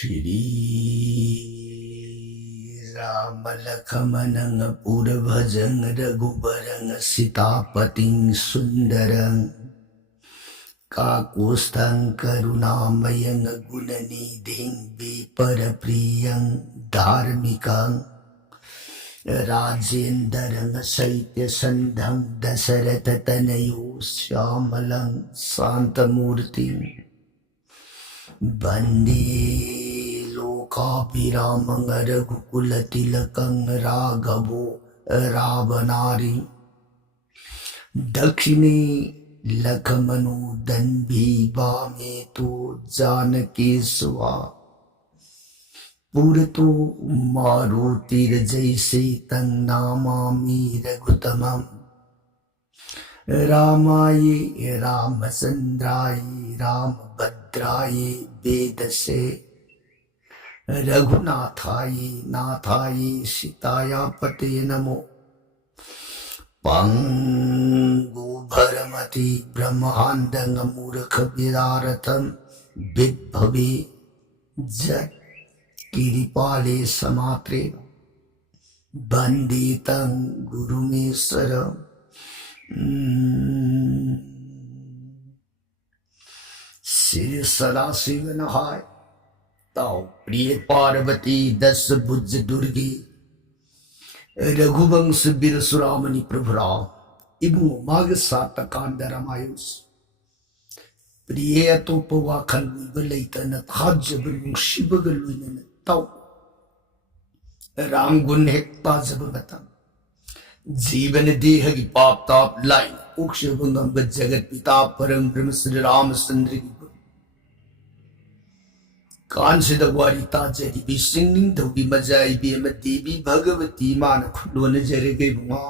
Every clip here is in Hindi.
श्री राम लखमनं पुरभजं रघुबरं सीतापतिं सुंदरं काकुस्थं करुणामयं गुणनिधिं विपरप्रियं धार्मिकं राजेन्द्रं शैत्यसन्धं दशरथतनयो श्यामलं शान्तमूर्तिं वन्दे लोकाभिरामं रघुकुलतिलकं राघवो रावणारि दक्षिणे लखमनोदन्भी वामे तो जानकीस्वा पुरतो मारुतिर्जैसे तं नमामि रघुत्तमम् रामाय रामचन्द्राय रामभद्राय वेदसे रघुनाथाय नाथाय सीताय पते नमो पंगुभरमति ब्रह्माण्डं मूर्खविदारतं विद्भवे जत् किरिपाले समात्रे वन्दे तं गुरुमीश्वरम् श्री सदाशिव नहाय ताओ प्रिय पार्वती दस भुज दुर्गी रघुवंश बीर सुरामणि प्रभु राम इबु माग सातकांड रामायुष प्रिय अतोप वाखन लैतन थाजब नुंसिबग लुइनन ताओ राम गुण हेक ताजब मतम जीवन देह की पाप ताप लाई उक्षभंगम जगत पिता परम ब्रह्म श्री रामचंद्र की कान से दगवारी ताजरी भी सिंगिंग धोगी मजाई भी अम देवी भगवती मान खुलोन जरे गई बुआ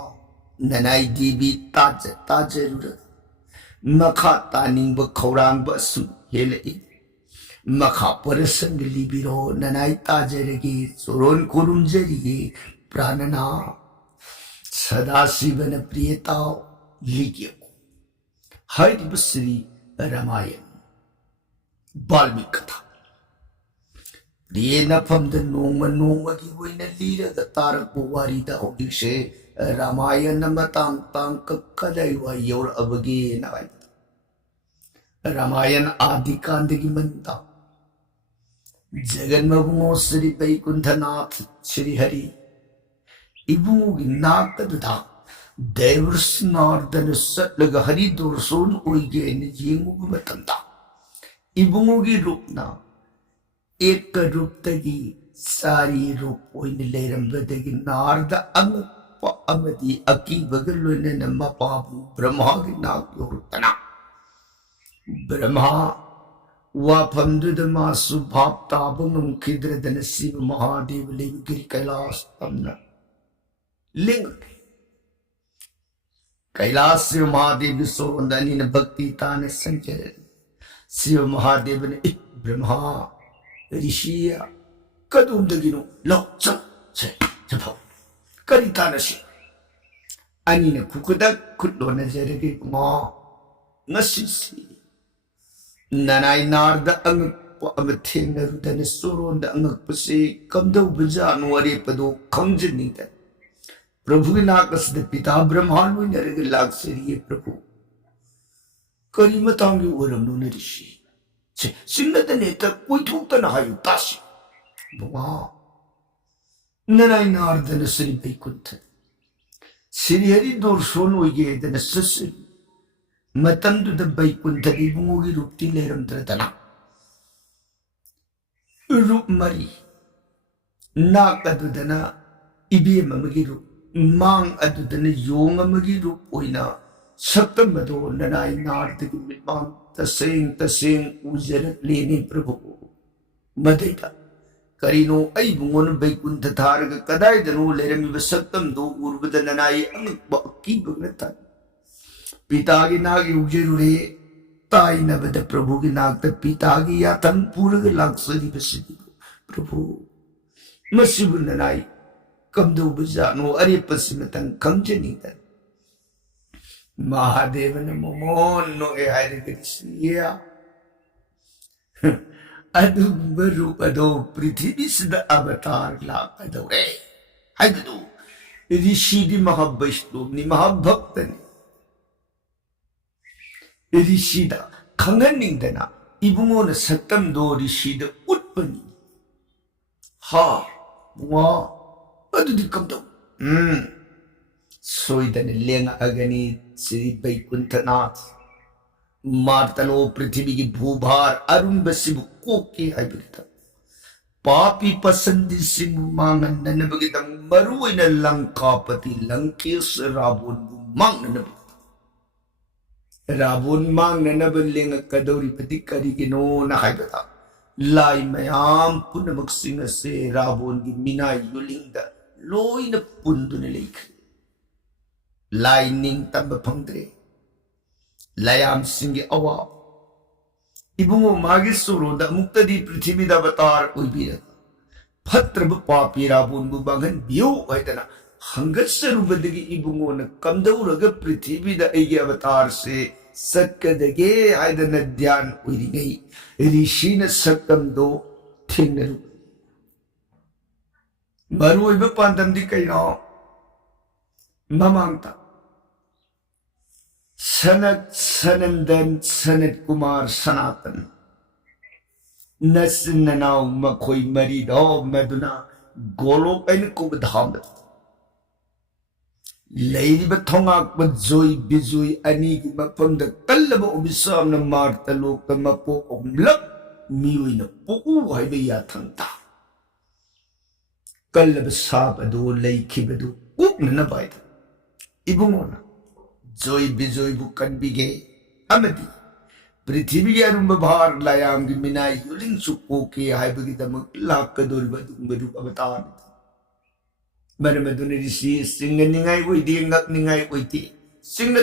ननाई देवी ताज ताजरुर मखा तानिंग ब खौरांग बसु हेले मखा परसंग लिबिरो ननाई ताजरे की सोरोन कुरुम जरी प्राणना सदाशिवन प्रियता लिखियो हरि श्री रामायण वाल्मीकि कथा प्रिय नफमद नोंग की वोइना लीरगा तारकपो वारीदा होगिसे रामायण मतांग तांग कदाई वा योर अबगे नाय रामायण आदि कांड की मनता जगन मबुंगो श्री वैकुंठनाथ श्री हरि इबुंगी नाकदुदा देवर्षनार्दन सत्लगा हरि दोरसोन ओइगे ने येंगु मतंदा इबुंगी रूपना एक रूप तगी सारी रूप ओइन लेरंबदगी नारद अंगप अमदी अकी बगल लोने नम्मा पापु ब्रह्मा की नाक योरतना ब्रह्मा वाफमदुद मासु भाप ताबंगम खिद्रदन शिव महादेव लेव गिरि कैलाश तमना लिंग कैलाश शिव महादेव सोरंदनी ने भक्ति ताने संचय शिव महादेव ने ब्रह्मा ऋषिया कदुम दगिनो लो चल से जफो करी तानसी अनि ने खुकुदा खुलो ने जरेगे मा नसिसी ननाई नारद अंग अमथेन रुदन सोरोंद अंग पसे कमदो बजानो अरे पदो खंजनी द प्रभु के नाकस दे पिता ब्रह्मांड में नरगे लाग सेरिए प्रभु करी मतांगी ओरम नो ऋषि सिंगदने तक कोई ठोकता हायु तासी बुआ ननाई नारदन श्री वैकुंठ श्री हरि दोरसोन ओइगे दन सस मतम दु द वैकुंठ दिबुंगी रूपती लेरम दरतना रूप मरी नाक अदुदना इबे ममगी रूप मांग अदुदन योंग मगी रूप ओइना सप्तम बदो ननाई नारद की मिमांग तसें उजर लेने प्रभु मदेता करीनो ऐ बुंगोन वैकुंठ थारग कदाय दनो लेरमी सप्तम दो उर्वद ननाई अंग की बगनता पिता की नाग उजरुरे ताई नबद प्रभु की नाग त पिता की यातन पूरग लाक्सरी बसदी प्रभु मसिबु ननाई कमदो बजानो अरे पसिमतन खंजनी त महादेवन मोमोन नो ए हायरे सिया ꯑꯗꯨꯒꯨꯝꯕ ꯔꯨꯞ ꯑꯗꯣ ꯄ꯭ꯔꯤꯊꯤꯕꯤꯁꯤꯗ ꯑꯕꯇꯥꯔ ꯂꯥꯛꯀꯗꯧꯔꯦ ꯍꯥꯏꯕꯗꯨ ꯔꯤꯁꯤꯗꯤ ꯃꯍꯥꯕꯩꯁꯅꯨꯅꯤ ꯃꯍꯥꯚꯛꯇꯅꯤ ꯔꯤꯁꯤꯗ ꯈꯪꯍꯟꯅꯤꯡꯗꯅ 이붕어는 색담도 리시드 웃더니 하 와 어디디 깜짝 소이다는 랭아가니 श्री बैकुंठनाथ मार्तलो पृथ्वी की भूभार अरुण बसिबु कोके हाइबरिता पापी पसंदी सिंह मांगन नबगिदम मरुइन लंकापति लंकेश रावण मांगन रावण मांगन लेंग कदौरी पति करिगिनो न हाइबता लाई मयाम पुनमक सिंह से रावण की मीना युलिंग लोइन पुंदुन लेख लाई निंग तब फंगद्रे लायाम सिंह अवा इबुंगो मागी सोरोदा मुक्तदी पृथ्वी दा अवतार उइबिर फत्रब पापी रावण बु बांगन बियो हैदना हंगसरुबदगी इबुंगो न कमदौरग पृथ्वी दा एगे अवतार से सक्कदगे हैदना ध्यान उइरिगई ऋषि न सक्कम दो थिंगरु मरुइब पांदमदी कैनो ममांगता सनत सनंदन सनत कुमार सनातन नसननाव मखोई मरी दो मदुना गोलोक ऐन कुब धाम लेरिब थोंगाक बजोई बिजोई अनी की मफम द कल्लब उबिसाम न मार्त लोक मपो उमलक मियोई न पोकु हाइबे या थंगता कल्लब साब अदो लेखिबदो उक न बायद इबुंगोना जोई बिजोई बुकन बिगे अमदी पृथ्वी के अरुम भार लायाम की मिनाई युलिंग चुको के हाइबगी दमक लाक दोरिबा दुंबरु अवतार मरमदुन ऋषि सिंह निंगाई ओइदे ngak निंगाई ओइदे सिंह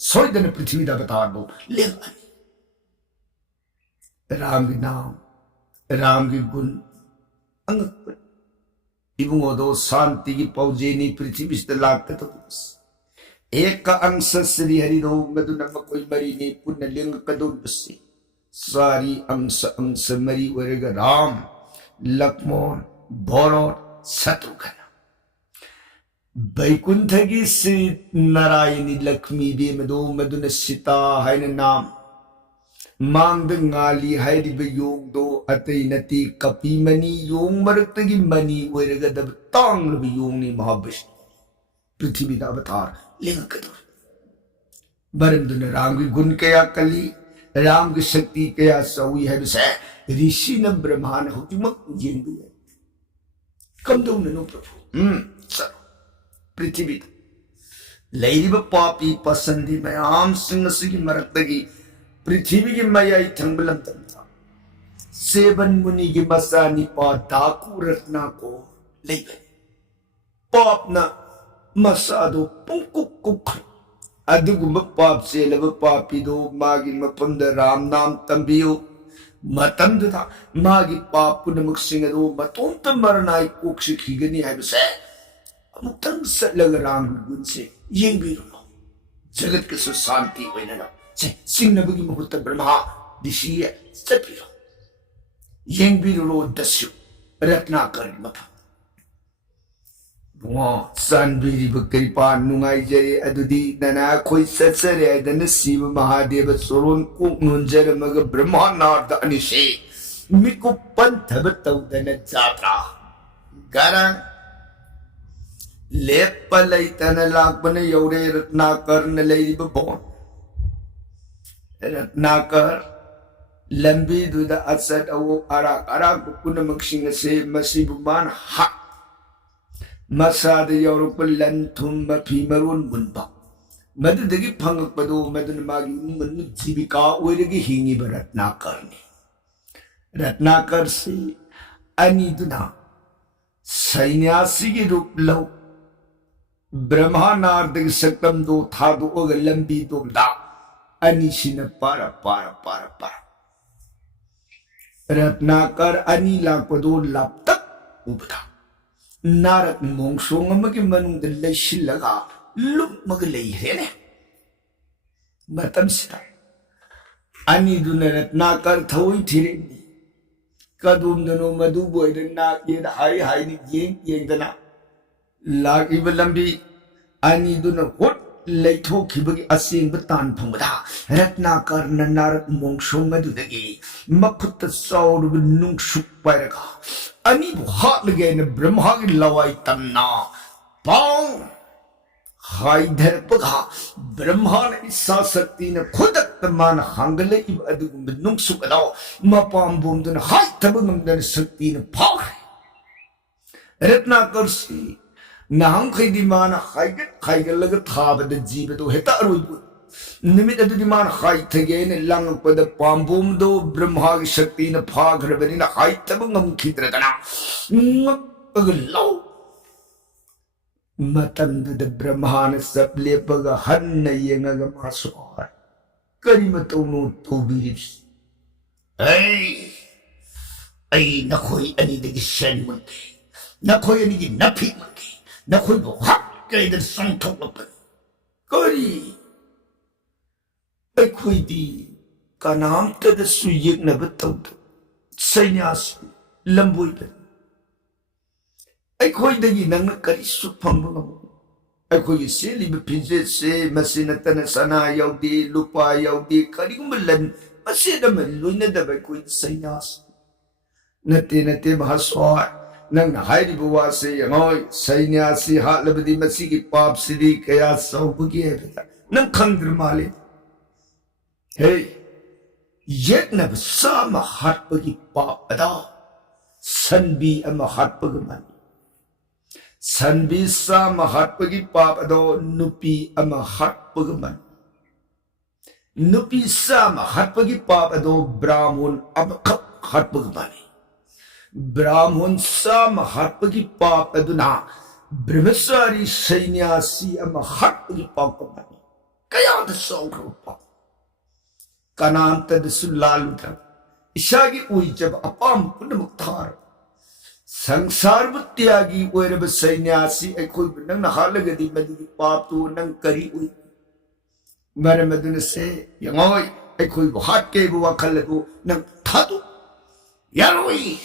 सोइदन पृथ्वी दा अवतार बो लेंगानी राम की नाम राम की गुण अंगक इबुंगो दो शांति की पौजेनी पृथ्वी से लाक तो एक अंश श्री हरिदो मधुनम कोई मरी ने पुण्य लिंग कदुबसी सारी अंश अंश मरी वरेग राम लक्ष्मण भरत शत्रुघ्न बैकुंठ की श्री नारायणी लक्ष्मी बेमदो मधुन सीता है नाम मांगद गाली हाइरिब योगदो अतै नति कपी मनी योग मरक्तगी मनी वरेग दब तांगलब योगनी महाविष्णु पृथ्वी दा अवतार बरमदुन राम की गुण कया कली राम की शक्ति कया सौई है बिसे ऋषि न ब्रह्मांड हुतिमक येंदु कमदौ ननु प्रभु सर पृथ्वी लैरिब पापी पसंदी मयाम सिंह सिगी मरक्तगी पृथ्वी की मयाई थंगबलम तमता सेवन मुनि की मसानी पा दाकू रत्ना को लेबे पापना मसादो पुंकुक कुक अदुगुम पाप चेलब पापीदो मागी मफमद राम नाम तंबियो मतमदुदा मागी पाप पुनमक सिंगदो मतोंत मरनाई कोक्सि खिगनी हाइबसे अमुक्तंग सलग राम गुण से येंबिरो जगत के शांति होइनना से सिंगनबगी मुहूर्त ब्रह्मा ऋषि सपिरो येंबिरो दस्यु Ratnakar मफम Sanbiri Bakripa Nungai Jay Adudi Nana Koi Satsare Then Siva Mahadeva Soron Cook Nunjara Maga Brahmana Danishi Miku Panthabatau than a Jatra Garang Lepalaitana Lakbana Yore Ratnakar Nalay Babon Ratnakar Lambi do the Asad Awo Arak Arak Punamaksing say Masibuman Ha Masad यौरप लन थुम फी मरोन मुनपा मददगी फंगकपदो मदन मागी मन जीविका ओइरगी हिंगी रत्नाकर ने रत्नाकर से अनिदुना सन्यासी की रूप लो ब्रह्मानार्द सक्तम दो था दो अग लंबी दोमदा अनिशिन पारा पारा पारा पारा रत्नाकर अनी लापदो लापतक उबदा नारक मोंगसोंग अमगी मनुंग लैशिलगा लुमग लैरेने मतम सिदा अनी दुन रत्नाकर थोई थिरेनी कदुमदनो मधु बोयदना ये हाई नि येंदना लागिब लंबी अनि दुना होट लेथोखिबगी असेंब तान फंगदा रत्नाकर ननार मोंगसोंग अदुदगी मखुत सौरब नुंगसुक पायरगा अनि बु हाटलगे न ब्रह्मागी लवाई तन्ना पांग हाइधर पगा ब्रह्मा ने इसा शक्ति ने खुदक तमान हांगले इब अदुगुम नुंगसुक अदाव मपाम बोमदन हाइ तबंगमदन शक्ति ने भाग रत्नाकर सी नाम खैदी मान खाइगल लग थाबद जीबदो हेता अरुइबु निमित अदुदि मान खाइ थगे ने लंगपद पांबोम दो ब्रह्मा की शक्ति ने फाग्रबनि न हाइ तबंगम खिद्रदना अगलो मतंद ब्रह्मा ने सब लेपग हन्न येंगग मासोर करिमतोनो तोबिरिस ऐ नखोई अनि दगी शन मुंके नखोई अनि की नफी मुंके नखोई बो हक कैदर संथोक लपन करी ऐ खोई दी का नाम तद सुयेक न बतौद सैन्यास लंबोई बन ऐ खोई दगी नंग करी सुफंग ऐ खोई सेली बपिजे से मसिन तन सना याउदी लुपा याउदी करिगुम लन मसे दम लुइने दबै खोई सैन्यास नते भास्वार नंग हाइरी बुवा से यंगोय सैन्यासी हालबदी मसी की पाप सिदी कया सौबगी है बेटा नंग खंद्र माले हे येनब साम हाटपगी पाप अदा सनबी अम हाटपग मन सनबी साम हाटपगी पाप अदो नुपी अम हाटपग मन नुपी साम हाटपगी पाप अदो ब्राह्मण अम खप हाटपग मन ब्राह्मण साम हाटपगी पाप अदुना ब्रह्मचारी सैन्यासी अम हाटपगी पाप मन कया द सौरो पाप कनांतद सुलालुद्र इशागी उइजब अपाम पुनमुक थार संसार बुत्यागी ओरब सैन्यासी एकोई नंग हालगदी मदुगी पाप तो नंग करी उइ मरमदुन से यंगोय एकोई हाट के बुवा खलदु नंग थादु यारोई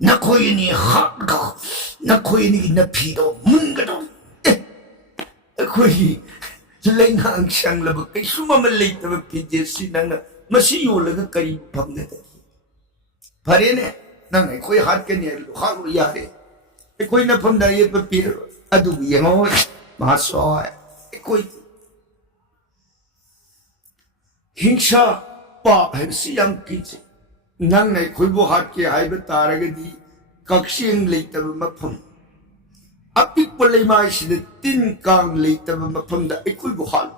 नखोई नि हाट गा नखोई नि नफीदो मुंगदो एकोई लेंगांग शंगलब कैसुम लेतब पिजेसी नंग मसी योलग करी फंगदे फरेने नंग कोई हाथ के ने हागु यारे कोई न फंदा ये पपीर अदु येंगो मासो कोई हिंसा पाप है सियम कीचे नंग ने कोई वो हाथ के हाइब तारगदी कक्षिंग लेतब मफम अपिक पलेमाई सिद तिन कांग लेतब मफमदा एकोई वो हाल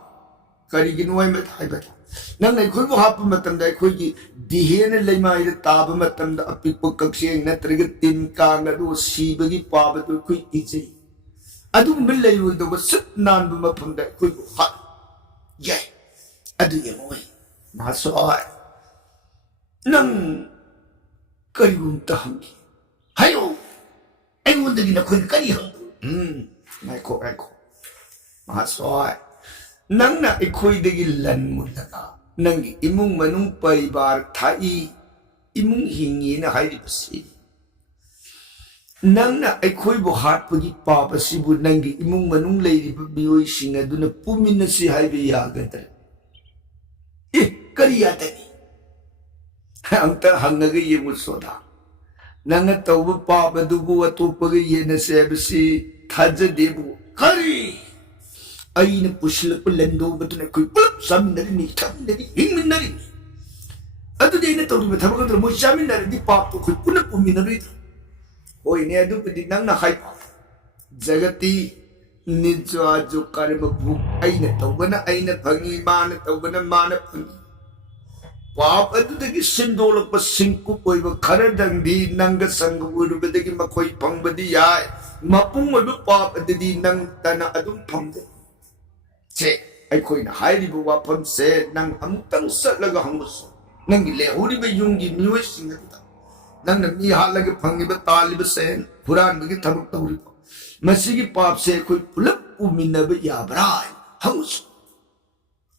करिगिनोय में हाइबता नंग ने कोई वो हाप मतंदा एकोई की दिहेन लेमाई ताब मतंदा अपिक प कक्षिंग नत्रग तिन कांग अदु सीबगी पाब तो कोई इजे अदु मिल लेयो दो सत नान ब मफमदा कोई वो हाल ये अदु ये मोय मासो नंग करिगुम तहम हायो ऐंगोंदगी न कोई करी हम माइको मासोय नंगना इखोइदगी लन मुलगा नंगी इमुंग मनुंग परिवार थाई इमुंग हिंगी न हाइरिबसी नंगना इखोइबो हाटपगी पापसिबु नंगी इमुंग मनुंग लेरिब बियोई सिंग अदुना पुमिनसी हाइबे यागदर ए करियादनी अंत हंगगे येमु सोदा नंग तौब पाप अदुबु अतोपगे येन सेबसी थाजदेबु करी अइन पुष्लप लंदो बतने कोई पुलप सामिनरी थमिनरी हिंगमिनरी अदुदे ने तौब थबग तो मोय सामिनरी पाप तो कोई पुनप पुमिनरी होइने अदुबदि नंगना हाइ जगति निजो जो कर्म भू अइन तौबना अइन फंगी मान तौबना मान फंगी पाप अदुदगी सिंदोलप सिंकु कोइब खरदंदी नंग संग उरुबदगी मखोई फंगबदी याय मपुंग ओइब पाप अदुदी नंग तना अदुम फंगदे चे अखोइना हाइरिब वाफम से नंग अमुतंग सटलगा हंगुसो नंगी लेहुरिब युंगी मियोय सिंगदा नंग मी हालगे फंगिब तालिब सेन पुरानबगी थबक तौरिब मसिगी पाप से कोई पुलप उमिनब याबराय हंगुसो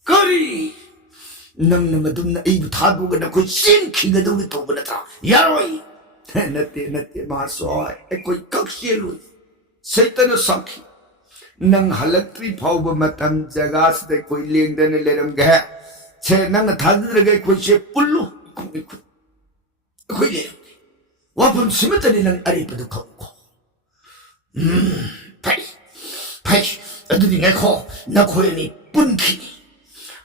करी नंग मदुम न एबु थादुगना कोई सिन खिगदुग तौब नत्रा यारोय nate maso ekoi kaksielu saitana sakhi nang halaktri phauba matam jagas de koi lengdane leram ga che nang thadrege koi che pullu koi le wapum simatani nang aripadu khau pai adudi ngai kho na khoi ni punki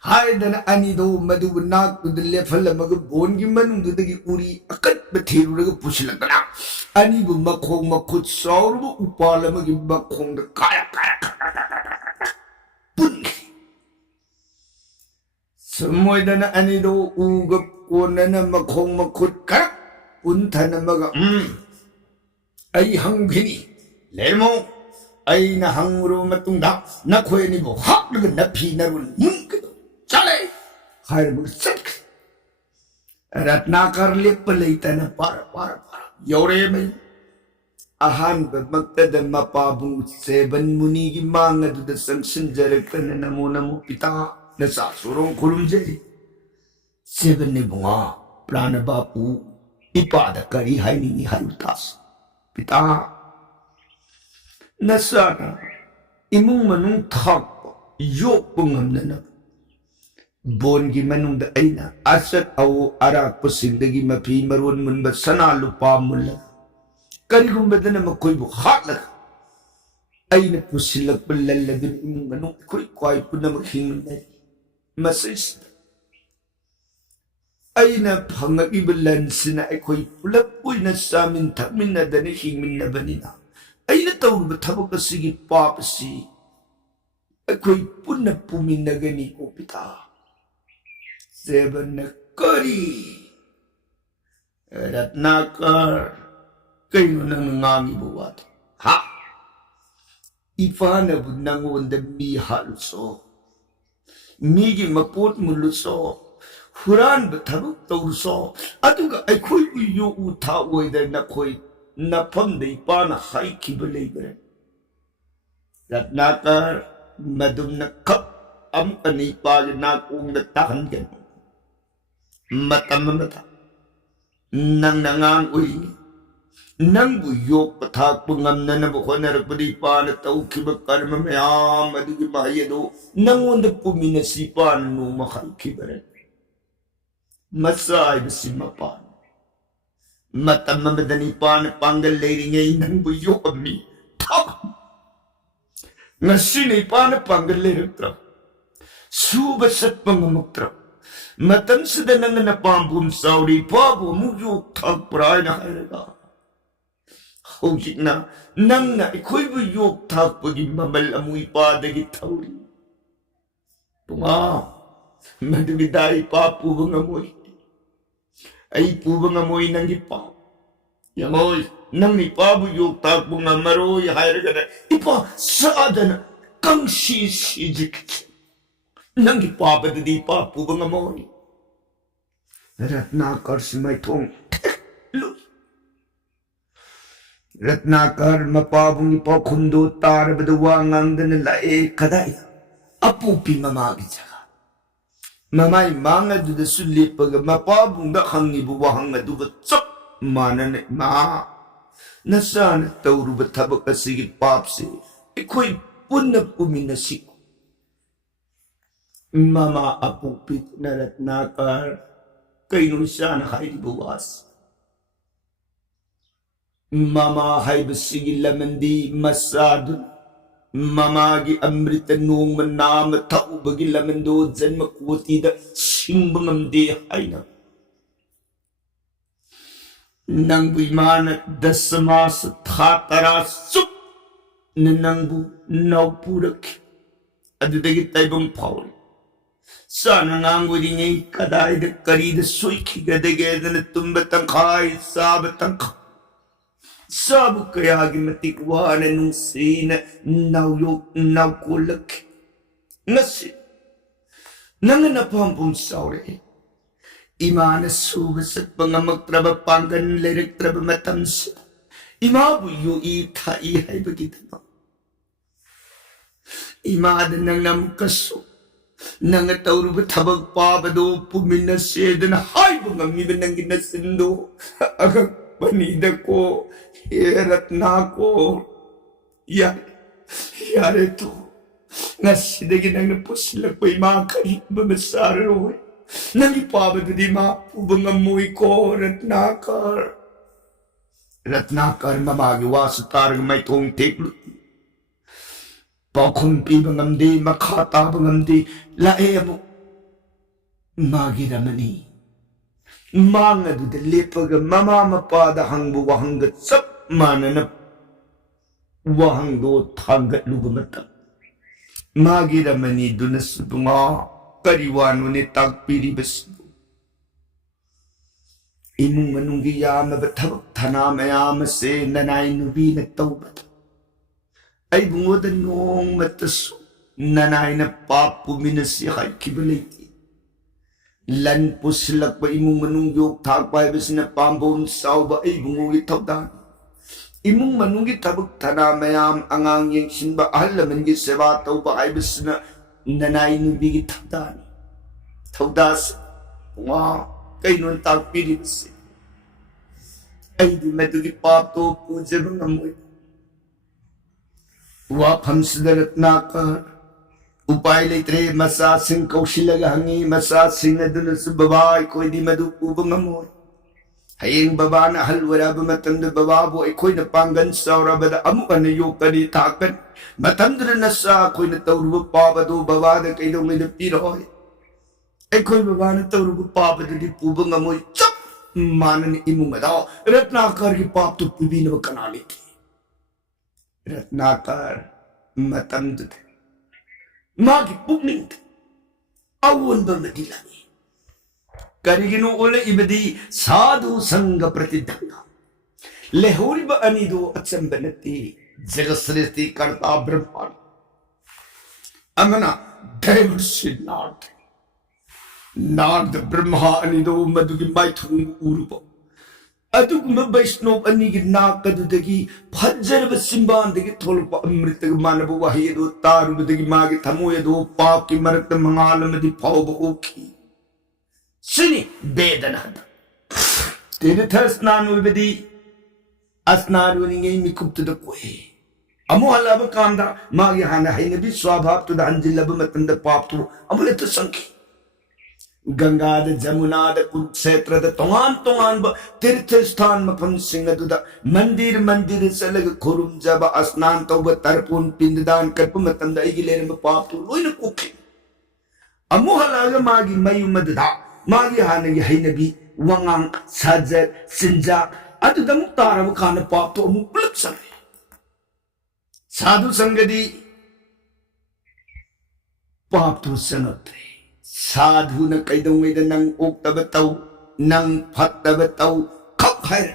haidana anido madu nak du lefal mag bon gi manung du gi uri akat bethiru rag pusilakana ani bu makhong makhut saur bu upal mag gi makhong da kaya punki semoidana anido ugap konana makhong makhut kara punthana mag ai hanghini lemo ai na hangru matungda na khoi ni bo hak na phi na run mun chale khair bu sak ratnakar le palaitana par yore mai ahan bakta mapabu seban muni gi manga du sangsin jarakana namo pita na sa surong khulum jeri seban ne bunga prana bapu ipada kari haini ni halutas pita nasana imung manung thak yok pungamna bon gi manung da aina asat au arak pasindagi mapi marun munba sana lupa mulla kari gumbadana makoi bu khatla aina pusilak balladin imung manung koi kwai punna makhing masis aina phanga ibalan sina ekoi pulap uina samin thakminna dani hingminna banina aina tawba thabak asigi pap si ekoi punna puminagani ko pita seban kari ratnakar kayo nang ngangi buwat ha ipana bu nangon da mi halso migi mapot muluso huran ba thabak tawso aduga ekoi bu yo u tha oida na khoi na pham dei pana hai ki belei bre ratnakar madum na kap am ani pa na kung da tahan gen matam mata nang nangang ui nang bu yok pathak pungam na bu khonar padi pa na tau ki ba karma mayam adi gi mayedo nang on da pumina si pa nu ma khal ki bre masai bi pa matam madani pa na pangal leiri ngai nang bu yok mi thak ngasi nei pa na pangal leiri tra suba sat pangamuktra matan sida nang na pambum sauri pabu muyuk thak prai na hairaga hojik na nang na ikoi bu yok thak pagi mamal amui pa dagi thauri tunga madagi dai pa pu bangamoi ai pu bangamoi nang ipa yamoy nang ni pa bu yok thak bungamaroi hairaga na ipa saadana kang si jik nang ipa di pa pu bangamoi ratnakar simay thong ratnakar mapabung ipa kundo tar badawangang dan lae kadai apu pi mamagi jaga mamay mga duda sulit pag mapabung da hangi buwahang aduba tsap manan ma nasana tawru batabak asigit papsi ikoy punna puminasik mama apu pit na ratnakar kayo siya na kay buwas. Mama hay basigi lamandi masado. Mama gi amrita nung manama tau bagi lamando dyan makuti da simbangamdi hay na. Nang buimana dasama sa tatara sup na nangbu naupurak. Adudagit tayo bang paul. Sana ngang wadi ngay kaday da kari da soy kigadageda na tumbatang kay sabatang ka. Sabu kaya gimatikwana nung sina nauyok naukulak. Ngasi, nanganapambong sauri. Imana subasat mga magtraba panggan lirik traba matamsa. Imabu yu ita ihay bagita mo. Imada nang namukaso. Nangatawro ba tabag pa ba do puminasya na hay bang ang iba nang ginasindo. Agang बनीदा को ये रत्ना को यारे तो ngasidaги nang napusilak pa ima kari mamasararo nalipabadadi mapubangamoy ko Ratnakar mamagiwa sa tarang may tong teklo pakumpi bangamdi makata bangamdi lae mo magiramani mga dudalipag mamamapada hangbu wahanggat sap mananap wahangdo tanggat lugamatang magiramani dunas bunga kariwano ni tagpiribas imong manunggi yama batabak tanama yama se nanay nubi na taubat ay bungodan ngong mataso nanay na papu minasi kay kibaliti lan po silak pa imong manungyok tagpay bas na pambon sao ba ay bungogi tawdan imong manunggi tabak tanama yam angang yang sinba alaman gi seba tau ba ay bas na nanay nubi gi tawdas nga kay nun tagpiribas ay di madugi pato puja mga amoy. Wapam sadarat nakar. Upay litre masasing kausilagahangi masasing na dun sa babae ko di madupubang amoy. Hayang baba na halwala ba matanda bababo ay ko'y napanggan sa orabada amukan na yung kanitakan. Matanda na sa ako'y natawrubo pabado babada kay daw may napiroy. Ay ko'y baba na tawrubo pabado di pubang amoy. Chap! Mana ni imong daw Ratnakar ki pap to pibi na kanali Ratnakar matandud magi pugning awon ba madilani karigino ole ibadi sadhu sangha pratidhanga lehori ba anido atsambanati jagasriti karta brahma amana devarsi not the Brahma anido madugi maithung urubo adugma Vaishnava anigi nakadudagi bhajaraba simbandagi tholpa amritaga manaba wahido tarubadagi magi thamoyado paapki marakta mangalamadi phauba okhi sini bedanada tirtha snanubadi asnaruninge mikuptuda koe amu halaba kanda magi hana hainabi swabhap tu anjilaba matanda paptu amuleta sankhi Ganga da Jamuna da Kurukshetra da tongan ba tirthasthan mafam singh aduda mandir salaga khurum jaba asnan tawba tarpun pindadan karpa matanda igilere ma paptu loina kokhi amu halaga magi mayumadda magi hanagi hainabi wangang sajat sinja aduda muktara khana paptu amu pulak sare sadhu sangadi paptu sanatre Sadhu na kaidong may nang uktabataw, nang patabataw, kaphay.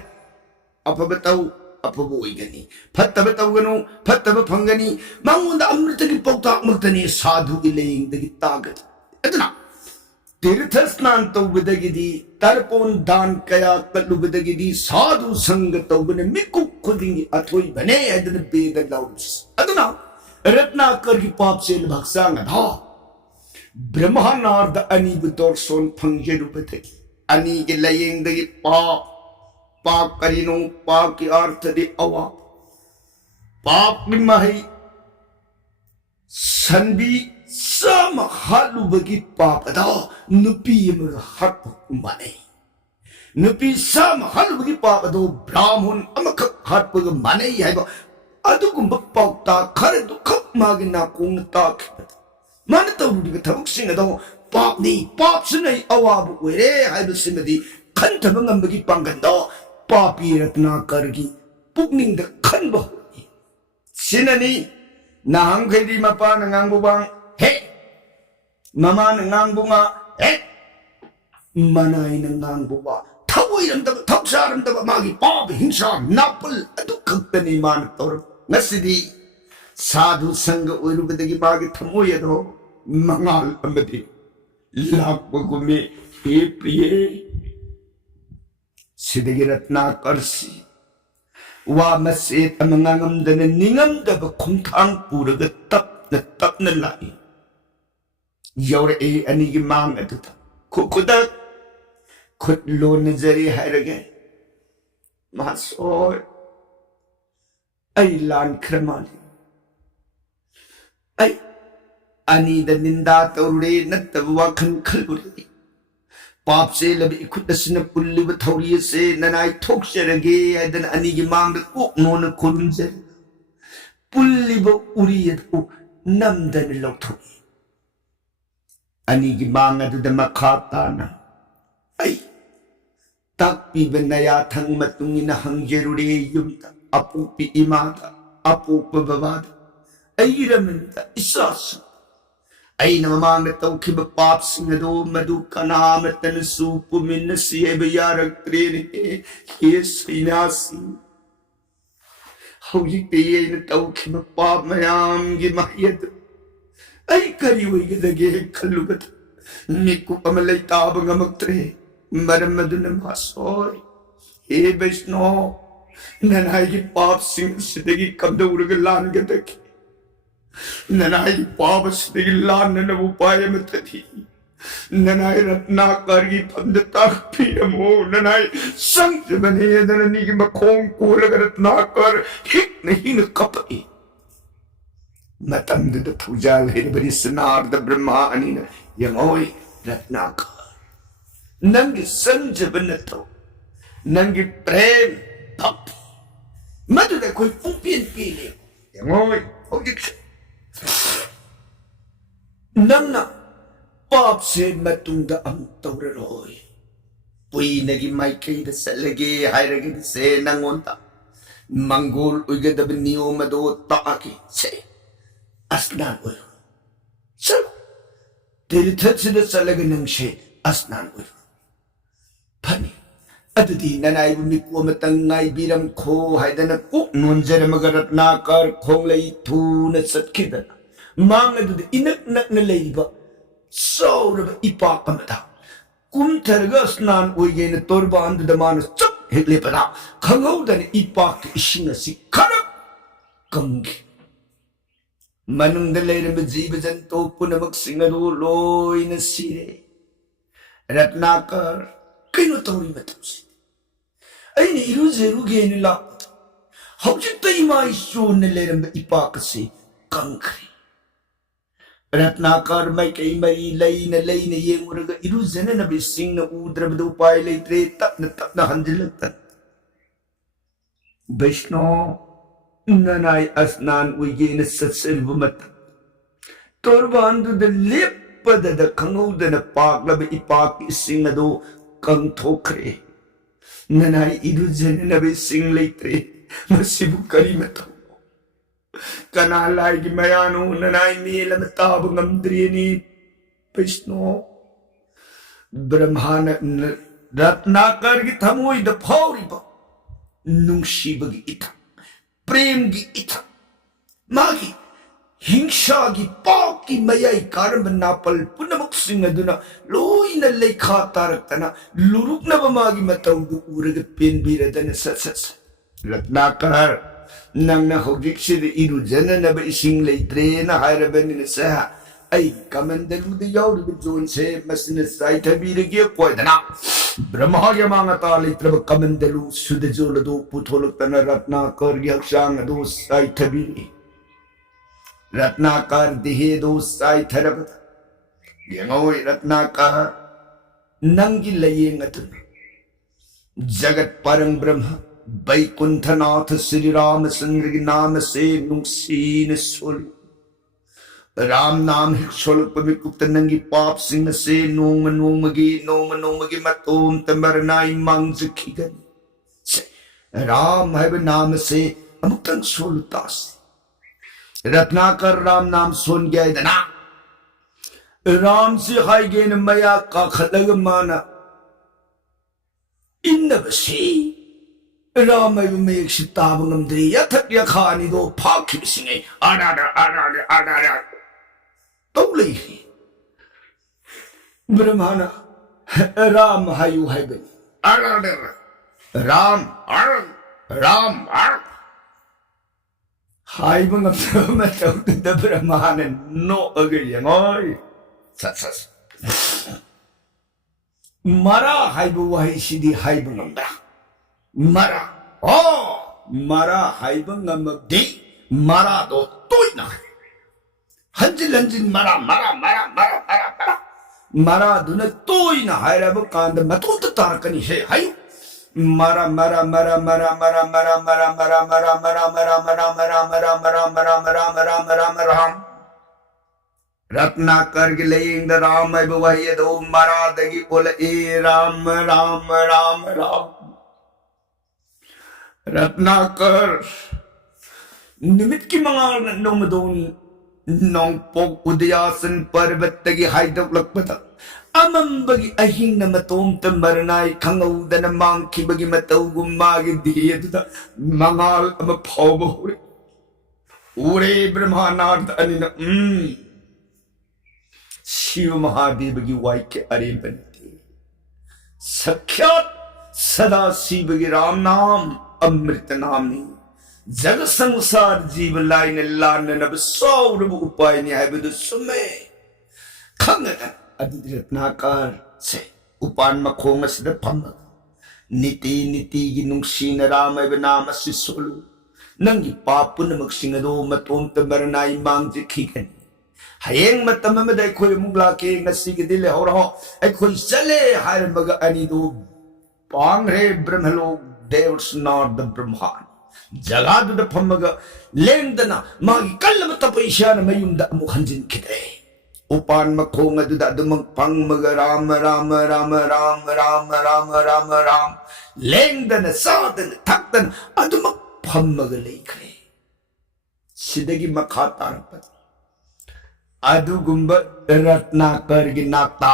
Apabataw, apabuhay gani. Patabataw gano, patabapang gani. Mangunda amritagi pagtak magtani, sadhu ilaying dagitagat. Ito na. Tirthas nantaw badagidi, tarpon dan kaya kalubadagidi, sadhu sanggataw gana, mikuk kudingi atoy bane, adana bedag laws. Ito na. Ratnakar ki pap sel bhaksangan, ha? Brahmanarda ani budorson pangjerubate ani ke layeng dagi paap karino paap ki artha de awa paap ni mahi sanbi sama halu bagi paap ada nupi mga hat umane nupi sama halu bagi paap ado brahman amakak hat pag mane yaiba adu kumba paukta khare du khap magina kung tak Mana tahu di ketabuk sing atau pop ni pop senai awabu were hai besimadi kan tabang bagi pangganda papi Ratnakar gi pugning da kan ba sinani nahang kai di mapa nangang bubang he mama nangang bunga he manai nangang buba tawai ram da thaksa ram da magi pop hingsa napul adu kaktani man tor ngasidi Sadhu sangha urubadagi magi thamoyado mangal amadi lakpagumi he priye sidagi Ratnakar si wa masit amangangamdana ningamdaba khungthang puraga tapna lai yaure e anigi mang aduta kukudak khutlo nazari hairage 마소이 아이 란크라마니 아이 아니다 닌다 떠우레 나타부와 큰칼부레 밥세 लबे इकुतसने पुल्ली बथौरी से ननाई ठोक चरगे ऐदन अनी की मांग को नोन कुंजर पुल्ली ब उरियत को नमदन लौथोई अनी की मांग अदुद मखाता ना आई ताकपी बनया थंग मतुंगिना हंगजेरुरे युमता अपूपी इमादा अपूप बवादा आई रमनता इसासु अैन ममांग तौखिब पापसिंग अदो मधु कनामतन सुपुमिन सियब यारक्त्रेन हे सैनासी हौजिते अैन तौखिब पाप मयाम गी महियत ऐ करी वैगदगे खल्लुगत मिकु अमलै ताब ngमक्त्रे मरमदुन मासोय हे वैष्णो ननाई पापसिंग सिदगी कमदौरग लानगदकी ननाई पाप से लान न उपाय मत थी ननाई रत्नाकर की फंदता पीरमो ननाई संग बने नननी की मखों को लग रत्नाकर हिक नहीं न कपई मतंद द थुजाल है बरी सनार द ब्रह्मा अनि न यमोई रत्नाकर नंग संज बनतो नंग प्रेम भक्ति मधु द कोई पुपिन पीले यमोई ओजिक नंगना पाप से मतुंगा अम तौररोय पुईनगी माइकई द सलगे हायरगे से नंगोंता मंगोल उगदब नियम दो ताकी से अस्नान उयो चलो तीर्थ से सलगे नंगशे अस्नान उयो फनी अदुदी ननाई मिको मतंगाई बिरम खो हायदन कुक नोंजर मगरत्ना कर खोंगलई थून सत्खिदन मांग अदुदी इनक नकन लेइबा सौरब इपाक अमदा कुमथरगा स्नान ओइगेन तोरबांद दमान चप हेले पदा खंगौदन इपाक इशिंग असि खरक कंगी मनुंग लेरब जीव जंतो पुनमक सिंगरो लोइन सिरे रत्नाकर कइनो तौरी मतुसी अैन इरुजेरुगेन ला हौजित इमा इशोन लेरब इपाक से कंखरी रत्नाकर मैं कई मई लईन येंगुरग इरुजन नबी सिंह न उद्रबद उपाय लेत्रे तपन हंजिलतन वैष्णो ननाई स्नान उइगेन सत्सल्ब मत तोरबांदु द लेपद द खंगौदन पाकलब इपाक सिंह दो कंथोखरे ननाई इरुजन नबी सिंह लेत्रे मसिबु करी मतो कना लाई की मयानो ननाई मेल ताब ngमद्रियनी विष्णु ब्रह्मान रत्नाकर की थमोई द फौरीबा नुंगशीबगी इथा प्रेम की इथा मागी हिंसा की पाप की मयाई कारम नापल पुनमक सिंह दुना लोइन लेखा तारकतना लुरुकनब मागी मतौदु उरग पेन बिरदन ससस रत्नाकर नंगना हौजिक से इरुजन नब इसिंग लेत्रेन हायरबनिन सा ऐ कमंदलुद याउरब जोन से मसिन साइथबीरगे कोयदना ब्रह्मागे मांगता लेत्रब कमंदलु सुदजोलदो पुथोलतन रत्नाकर यक्षांग दो साइथबीरी रत्नाकर देहे दो साइथरब यंगोय रत्नाकर नंगी लयेंगतन जगत परम ब्रह्म वैकुंठनाथ श्री रामचंद्र के नाम से नुसीन सोल राम नाम हिक्सोलप विकुप्त नंगी पाप सिंह से नोम नोमगी मतोम तमरनाई मांग खिगन राम है नाम से अमुक्तन सोलतास रत्नाकर राम नाम सुन गया इतना राम से हाई गेन मया का खलग माना इन बसी राम में ताब ngमद्री यथक यखानी दो फाखि सिंगे आड़ा तो लई ब्रह्माना राम हायु हायबे राम हायब ngमद द ब्रह्माना नो अगे यंगोय सस मरा हायब वाही सिदी हायब ngमदा मरा 마라 하이번 감먹디 마라도 또 있나 한질 마라 눈에 또 있나 하이라고 간다 마토도 따라가니 해 하유 마라 रत्नाकर के लेंग राम वही दो मरा दगी बोले ए राम राम राम राम रत्नाकर निमित की मंगाल नोमदोन नोंपोक उदयासन पर्वत की हाइदक लगपता अमंबगी अहिंग नमतोम तमरनाई खंगौदन मांग बगी मतौ गुम्मागी दियेदुदा मंगाल अम फाव होरे उरे ब्रह्मानार्थ अनिन शिव महादेव की वाक्य अरे बनते सख्यात सदा शिव की राम नाम अमृत नाम नहीं जग संसार जीव लाइन लान नब सौरभ उपाय न्याय बुद सुमे खंगन रत्नाकर से उपान मखोंग सिद फम नीति की नुंगसीन राम नाम से सोलू नंगी पापुन मक्सिंगदो मतोम तमरनाई मांग खीगनी हयेंग मतम में देखोय मुगला के नसी के दिले हो रहा एखोय चले हर मग अनिदो पांगरे ब्रह्मलोक देवर्स नॉट द ब्रह्मांड जगा द फमग लेंदना मागी कल्लम तपैशान मयुम द मुखंजिन खिदे उपान मखोंग दुदा दुमंग पंग मग राम राम राम राम राम राम राम राम लेंदन सादन थक्तन अदुमक फमग लेखरे सिदगी मखा तारपत अदुगुंब रत्नाकर की नाता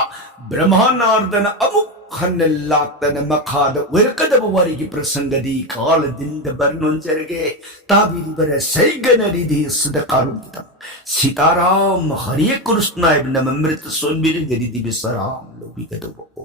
ब्रह्मानार्दन अमुक खन लातन मखाद वेरकदब वारी की प्रसंगदी काल दिन बरनों चरगे ताबीरी बर सैगन रिधि सुदकारुदिता सीताराम हरि कृष्ण इब्न अमृत सोनबीर गदिति बिसराम लोभी गदब